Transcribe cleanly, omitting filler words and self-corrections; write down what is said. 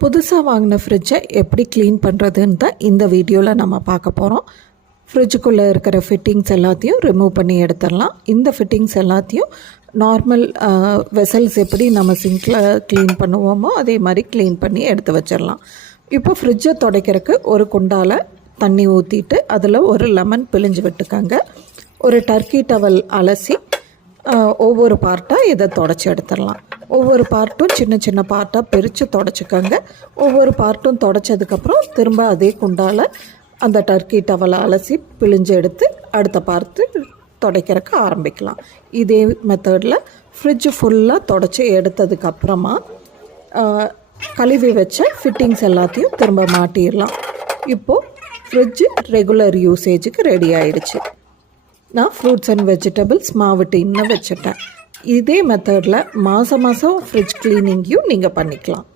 புதுசாக வாங்கின ஃப்ரிட்ஜை எப்படி க்ளீன் பண்ணுறதுன்னு தான் இந்த வீடியோவில் நம்ம பார்க்க போகிறோம். ஃப்ரிட்ஜுக்குள்ளே இருக்கிற ஃபிட்டிங்ஸ் எல்லாத்தையும் ரிமூவ் பண்ணி எடுத்துடலாம். இந்த ஃபிட்டிங்ஸ் எல்லாத்தையும் நார்மல் வெசல்ஸ் எப்படி நம்ம சிங்கில் க்ளீன் பண்ணுவோமோ அதே மாதிரி க்ளீன் பண்ணி எடுத்து வச்சிடலாம். இப்போ ஃப்ரிட்ஜை துடைக்கிறதுக்கு ஒரு குண்டால் தண்ணி ஊற்றிட்டு அதில் ஒரு லெமன் பிழிஞ்சு விட்டுக்கங்க. ஒரு டர்க்கி டவல் அலசி ஒவ்வொரு பார்ட்டாக இதை தொடச்சி எடுத்துடலாம். ஒவ்வொரு பார்ட்டும் சின்ன சின்ன பார்ட்டாக பிரித்து தொடச்சிக்கோங்க. ஒவ்வொரு பார்ட்டும் தொடச்சதுக்கப்புறம் திரும்ப அதே குண்டால் அந்த டர்க்கி டவலை அலசி பிழிஞ்சு எடுத்து அடுத்த பார்த்து துடைக்கிறதுக்கு ஆரம்பிக்கலாம். இதே மெத்தடில் ஃப்ரிட்ஜு ஃபுல்லாக தொடச்சி எடுத்ததுக்கப்புறமா கழுவி வச்ச ஃபிட்டிங்ஸ் எல்லாத்தையும் திரும்ப மாட்டிடலாம். இப்போது ஃப்ரிட்ஜு ரெகுலர் யூசேஜுக்கு ரெடி ஆகிடுச்சு. நான் ஃப்ரூட்ஸ் அண்ட் வெஜிடபிள்ஸ் மாவு டின்னு வச்சுட்டேன். இதே மெத்தடில் மாதம் ஃப்ரிட்ஜ் க்ளீனிங்கையும் நீங்கள் பண்ணிக்கலாம்.